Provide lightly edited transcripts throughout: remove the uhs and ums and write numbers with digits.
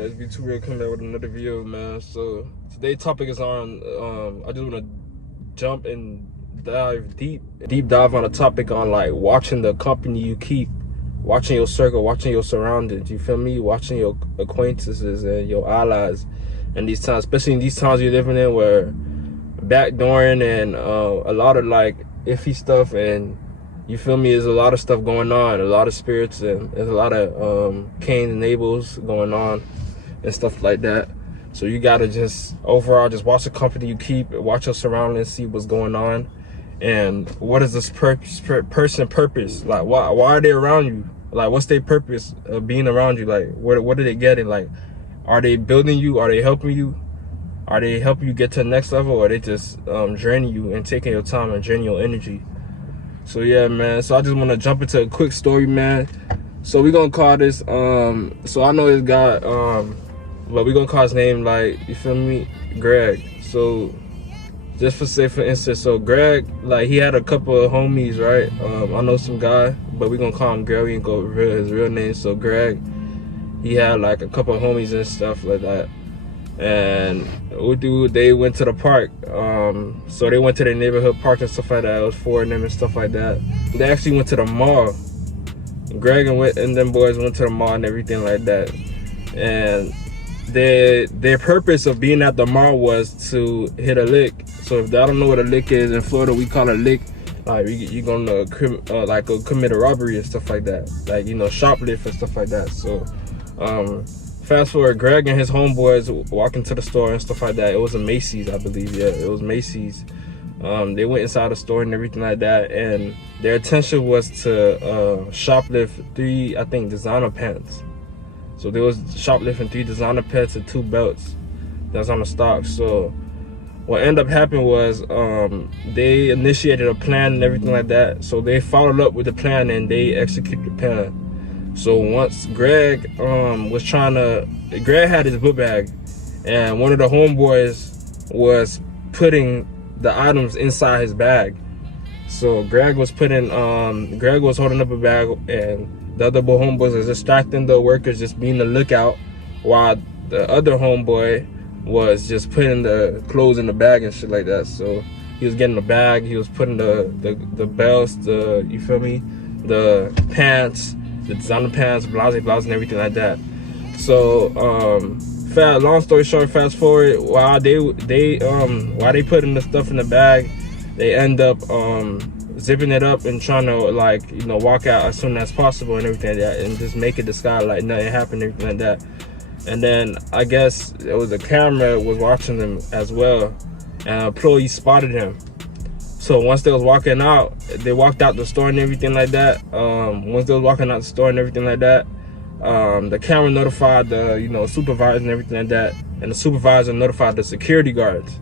man? It's be Too Real coming out with another video, man. So today's topic is on. I just want to jump and deep dive on a topic on like watching the company you keep, watching your circle, watching your surroundings. You feel me? Watching your acquaintances and your allies, and these times, especially in these times you're living in, where backdooring and a lot of like iffy stuff, and you feel me, there's a lot of stuff going on, a lot of spirits, and there's a lot of Cain and Abel's going on and stuff like that. So you gotta just overall just watch the company you keep, watch your surroundings, see what's going on, and what is this person purpose? Like why are they around you? Like what's their purpose of being around you? Like what are they getting? Like are they building you? Are they helping you? Are they helping you get to the next level, or are they just draining you and taking your time and draining your energy? So yeah, man, so I just want to jump into a quick story, man. So we're gonna call this so I know this guy, but we're gonna call his name, like, you feel me, Greg. So just for instance, so Greg, like, he had a couple of homies, right? I know some guy, but we're gonna call him Greg. We ain't go reveal his real name. So Greg, he had like a couple of homies and stuff like that, and they went to the park. So they went to their neighborhood park and stuff like that. It was 4 of them and stuff like that. They actually went to the mall. Greg and them boys went to the mall and everything like that. And their purpose of being at the mall was to hit a lick. So if y'all don't know what a lick is, in Florida we call it a lick. Like you're gonna commit a robbery and stuff like that. Like, you know, shoplift and stuff like that. So fast forward, Greg and his homeboys walking to the store and stuff like that. It was a Macy's, I believe. Yeah, it was Macy's. They went inside the store and everything like that, and their intention was to shoplift 3, I think, designer pants. So they was shoplifting 3 designer pants and 2 belts that's on the stock. So what ended up happening was they initiated a plan and everything like that. So they followed up with the plan and they executed the plan. So once Greg Greg had his book bag, and one of the homeboys was putting the items inside his bag. So Greg was holding up a bag, and the other homeboys was distracting the workers, just being the lookout, while the other homeboy was just putting the clothes in the bag and shit like that. So he was getting the bag, he was putting the belts, you feel me, the pants, the designer pants, blouse and everything like that. So long story short, fast forward, while they putting the stuff in the bag, they end up zipping it up and trying to, like, you know, walk out as soon as possible and everything like that, and just make it the sky like nothing happened and everything like that. And then I guess it was a camera was watching them as well, and an employee spotted him. So once they was walking out, they walked out the store and everything like that. Once they was walking out the store and everything like that, the camera notified the, you know, supervisor and everything like that, and the supervisor notified the security guards.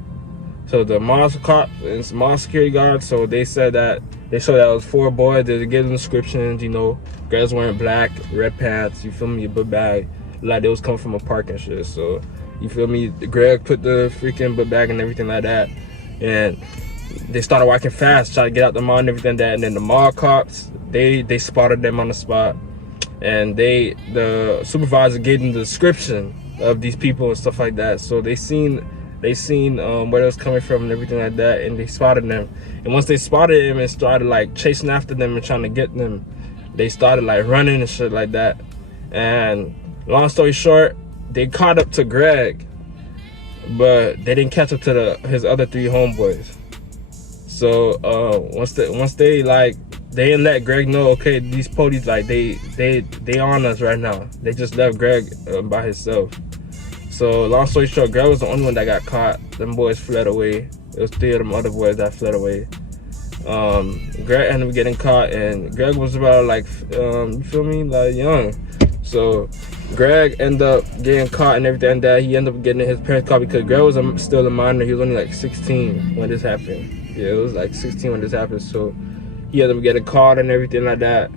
So the mall security guards, so they said that it was 4 boys. They gave them descriptions, you know, guys wearing black, red pants, you feel me, a book bag, like they was coming from a park and shit. So you feel me, Greg put the freaking book bag and everything like that, and they started walking fast, trying to get out the mall and everything like that. And then the mall cops, they spotted them on the spot, and the supervisor gave them the description of these people and stuff like that. So they seen where it was coming from and everything like that, and they spotted them. And once they spotted him and started like chasing after them and trying to get them, they started like running and shit like that. And long story short, they caught up to Greg, but they didn't catch up to his other 3 homeboys. So once they didn't let Greg know, okay, these police, like, they on us right now. They just left Greg by himself. So long story short, Greg was the only one that got caught. Them boys fled away. It was 3 of them other boys that fled away. Greg ended up getting caught, and Greg was about like you feel me, like, young. So Greg ended up getting caught and everything like that. He ended up getting his parents caught because Greg was still a minor. He was only like 16 when this happened. Yeah, it was like 16 when this happened. So he ended up getting caught and everything like that.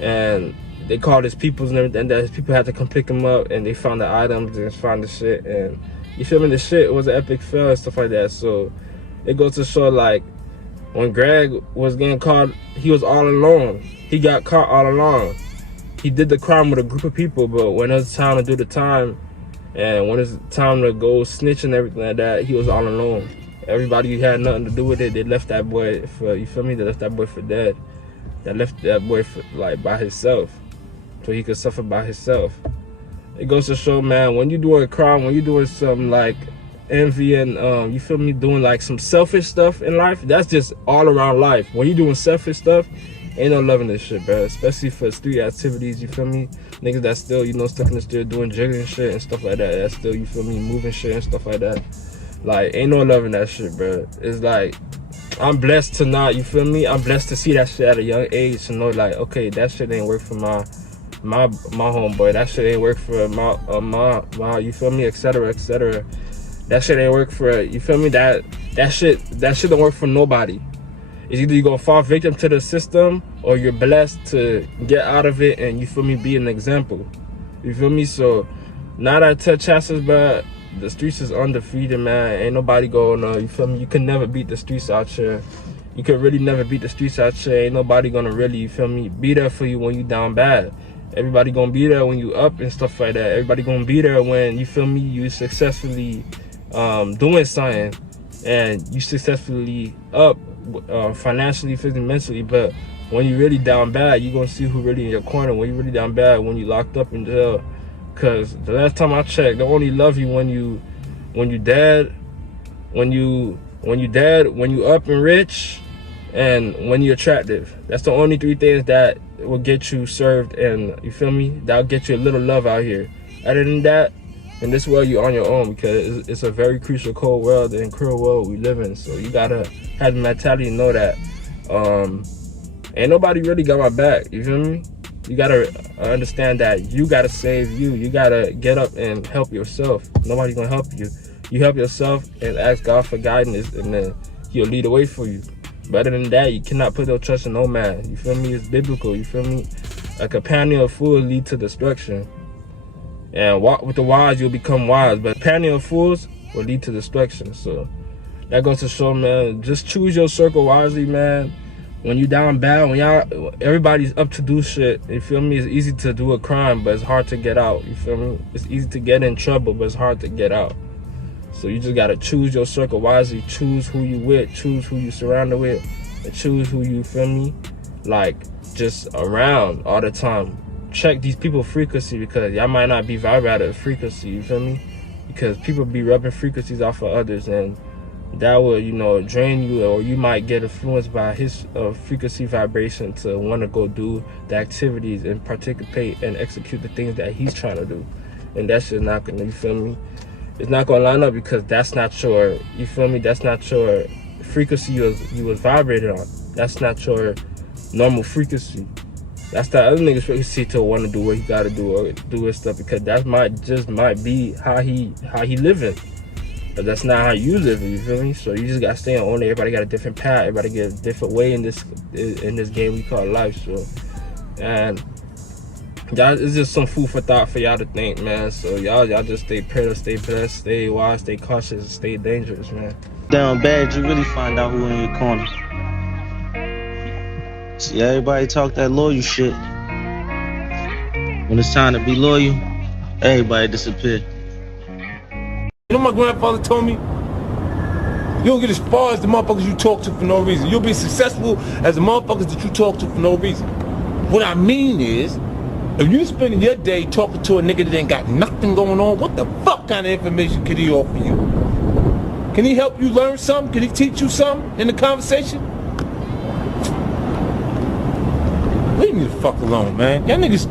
And they called his peoples and everything, and his people had to come pick him up, and they found the items and found the shit. And you feel me, the shit was an epic fail and stuff like that. So it goes to show, like, when Greg was getting caught, he was all alone. He got caught all alone. He did the crime with a group of people, but when it was time to do the time, And when it's time to go snitch and everything like that, he was all alone. Everybody who had nothing to do with it, they left that boy for, you feel me? They left that boy for dead. They left that boy for, like, by himself, so he could suffer by himself. It goes to show, man, when you doing a crime, when you doing something like envy and you feel me, doing like some selfish stuff in life, that's just all around life. When you doing selfish stuff, ain't no loving this shit, bro. Especially for street activities, you feel me? Niggas that still, you know, stuck in the street doing jigging shit and stuff like that. That's still, you feel me, moving shit and stuff like that. Like, ain't no loving that shit, bro. It's like, I'm blessed to not, you feel me? I'm blessed to see that shit at a young age, to know like, okay, that shit ain't work for my homeboy. That shit ain't work for my you feel me, etc., etc. That shit ain't work for, you feel me, that shit don't work for nobody. It's either you gonna fall victim to the system, or you're blessed to get out of it and, you feel me, be an example. You feel me? So now that I tell chances, but the streets is undefeated, man. Ain't nobody going, you feel me? You can never beat the streets out here. You could really never beat the streets out here. Ain't nobody gonna really, you feel me, be there for you when you down bad. Everybody gonna be there when you up and stuff like that. Everybody gonna be there when, you feel me, you successfully doing something and you successfully up financially, physically, mentally. But when you really down bad, you gonna see who really in your corner. When you really down bad, when you locked up in jail. Cause the last time I checked, they only love you when you dead, when you up and rich, and when you're attractive. That's the only three things that will get you served, and, you feel me, that'll get you a little love out here. Other than that, in this world, you're on your own, because it's a very crucial, cold world and cruel world we live in. So you gotta have the mentality to know that ain't nobody really got my back. You feel me? You gotta understand that you gotta save you. You gotta get up and help yourself. Nobody's gonna help you. You help yourself and ask God for guidance, and then He'll lead the way for you. But other than that, you cannot put your trust in no man. You feel me? It's biblical. You feel me? A companion of fools lead to destruction, and walk with the wise, you'll become wise. But a companion of fools will lead to destruction. So that goes to show, man, just choose your circle wisely, man. When you down bad, when everybody's up to do shit, you feel me? It's easy to do a crime, but it's hard to get out. You feel me? It's easy to get in trouble, but it's hard to get out. So you just gotta choose your circle wisely. Choose who you with, choose who you surrounded with, and choose who you, feel me, like, just around all the time. Check these people's frequency, because y'all might not be vibrating at frequency, you feel me? Because people be rubbing frequencies off of others, and that will, you know, drain you, or you might get influenced by his frequency vibration to want to go do the activities and participate and execute the things that he's trying to do. And that's just not gonna, you feel me, it's not gonna line up, because that's not your, you feel me, that's not your frequency you was vibrated on. That's not your normal frequency. That's the other nigga's frequency to want to do what he gotta do, or do his stuff, because that might be how he living. But that's not how you live, you feel me? So you just gotta stay on it. Everybody got a different path. Everybody get a different way in this game we call life. So, and y'all, it's just some food for thought for y'all to think, man. So y'all just stay prayerful, stay blessed, stay wise, stay cautious, stay dangerous, man. Down bad, you really find out who in your corner. See, everybody talk that loyal shit. When it's time to be loyal, everybody disappear. You know, my grandfather told me, you don't get as far as the motherfuckers you talk to for no reason. You'll be successful as the motherfuckers that you talk to for no reason. What I mean is, if you spending your day talking to a nigga that ain't got nothing going on, what the fuck kind of information could he offer you? Can he help you learn something? Can he teach you something in the conversation? Leave me the fuck alone, man. Y'all niggas